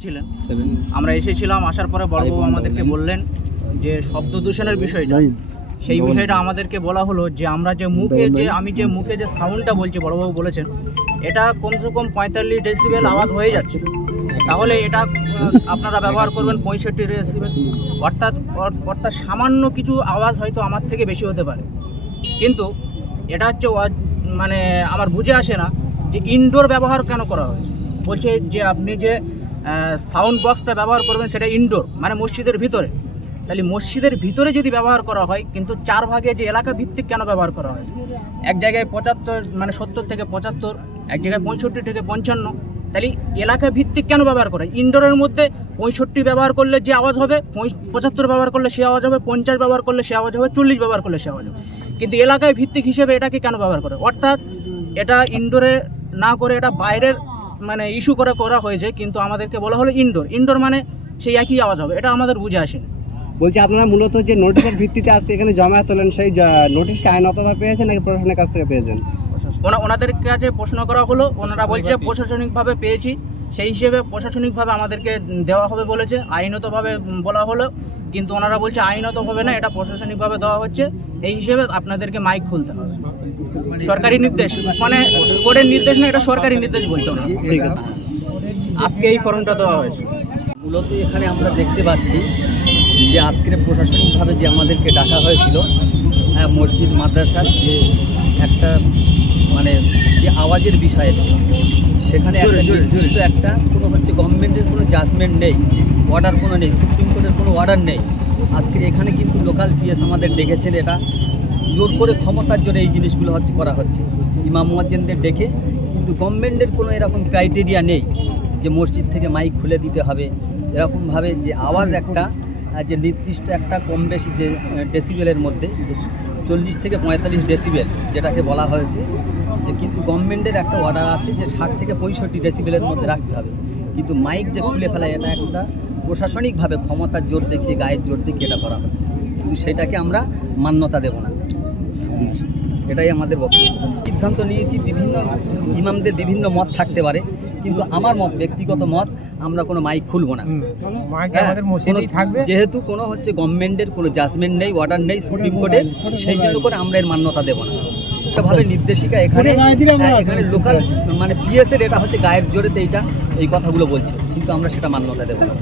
এসেছিলেন, আমরা এসেছিলাম। আসার পরে বড়বাবু আমাদেরকে বললেন যে শব্দ দূষণের বিষয়টা, সেই বিষয়টা আমাদেরকে বলা হলো যে আমরা যে মুখে যে সাউন্ডটা বলছি, বড়বাবু বলেছেন এটা কমসে কম 45 ডেসিবেল আওয়াজ হয়ে যাচ্ছে, তাহলে এটা আপনারা ব্যবহার করবেন 65 ডেসিবেল, অর্থাৎ সামান্য কিছু আওয়াজ হয়তো আমার থেকে বেশি হতে পারে। কিন্তু এটা হচ্ছে মানে আমার বুঝে আসে না যে ইনডোর ব্যবহার কেন করা হয়েছে। বলছে যে আপনি যে সাউন্ড বক্সটা ব্যবহার করবেন সেটা ইনডোর, মানে মসজিদের ভিতরে। তাহলে মসজিদের ভিতরে যদি ব্যবহার করা হয়, কিন্তু 4 ভাগে যে এলাকা ভিত্তিক কেন ব্যবহার করা হয়েছে? এক জায়গায় 75 মানে 70 থেকে 75, এক জায়গায় 65 থেকে 55, তাহলে এলাকা ভিত্তিক কেন ব্যবহার করা? ইনডোরের মধ্যে 65 ব্যবহার করলে যে আওয়াজ হবে, 75 ব্যবহার করলে সে আওয়াজ হবে, 50 ব্যবহার করলে সে আওয়াজ হবে, 40 ব্যবহার করলে সে আওয়াজ হবে। কিন্তু এলাকায় ভিত্তিক হিসেবে এটাকে কেন ব্যবহার করে? অর্থাৎ এটা ইনডোরে না করে এটা বাইরের মানে ইস্যু করে করা হয়েছে, কিন্তু আমাদেরকে বলা হলো ইনডোর মানে সেই একই আওয়াজ হবে। এটা আমাদের বুঝে আসেনি। বলছি আপনারা মূলত যে নোটিশের ভিত্তিতে আজকে এখানে জমায়েত হলেন, সেই নোটিশকে আইনগতভাবে পেয়েছেন নাকি প্রশাসনের কাছ থেকে পেয়েছেন? ওনাদের কাছে প্রশ্ন করা হলো, ওনারা বলছে প্রশাসনিকভাবে পেয়েছি, সেই হিসেবে প্রশাসনিকভাবে আমাদেরকে দেওয়া হবে বলেছে। আইনতভাবে বলা হলো, কিন্তু ওনারা বলছে আইনতভাবে না, এটা প্রশাসনিকভাবে দেওয়া হচ্ছে, এই হিসেবে আপনাদেরকে মাইক খুলতে হবে। সরকারি নির্দেশ, মানে কোর্টের নির্দেশ না, এটা সরকারি নির্দেশ বলছে ওনারা। ঠিক আছে, আজকে এই ফর্মটা দেওয়া হয়েছে। মূলত এখানে আমরা দেখতে পাচ্ছি যে আজকের প্রশাসনিকভাবে যে আমাদেরকে ডাকা হয়েছিল, মসজিদ মাদ্রাসার যে একটা মানে যে আওয়াজের বিষয়ে, সেখানে নির্দিষ্ট একটা কোনো হচ্ছে গভর্নমেন্টের কোনো জাজমেন্ট নেই, অর্ডার কোনো নেই, সুপ্রিম কোর্টের কোনো অর্ডার নেই। আজকের এখানে কিন্তু লোকাল পিএস আমাদের ডেকেছেন, এটা জোর করে ক্ষমতার জন্য এই জিনিসগুলো হচ্ছে করা হচ্ছে, ইমাম মুয়াজ্জিনদের ডেকে। কিন্তু গভর্নমেন্টের কোনো এরকম ক্রাইটেরিয়া নেই যে মসজিদ থেকে মাইক খুলে দিতে হবে, এরকমভাবে যে আওয়াজ একটা যে নির্দিষ্ট একটা কম বেশি যে ডেসিবেলের মধ্যে 40 থেকে 45 ডেসিবেল যেটাকে বলা হয়েছে, যে কিন্তু গভর্নমেন্টের একটা অর্ডার আছে যে 60 থেকে 65 ডেসিবেলের মধ্যে রাখতে হবে। কিন্তু মাইক যে খুলে ফেলা, এটা একটা প্রশাসনিকভাবে ক্ষমতার জোর দেখিয়ে, গায়ের জোর দেখিয়ে এটা করা হচ্ছে, কিন্তু সেটাকে আমরা মান্যতা দেব না, এটাই আমাদের বক্তব্য। সিদ্ধান্ত নিয়েছি, বিভিন্ন ইমামদের বিভিন্ন মত থাকতে পারে, কিন্তু আমার মত, ব্যক্তিগত মত, আমরা কোনো মাইক খুলবো না, যেহেতু কোনো হচ্ছে গভর্নমেন্টের কোনো জাজমেন্ট নেই, অর্ডার নেই সুপ্রিম কোর্টের, সেই জন্য করে আমরা এর মান্যতা দেবো না। ভাবে নির্দেশিকা এখানে লোকাল মানে পিএসের এটা হচ্ছে গায়ের জোরেতে এই কথাগুলো বলছে, কিন্তু আমরা সেটা মান্যতা দেবো না।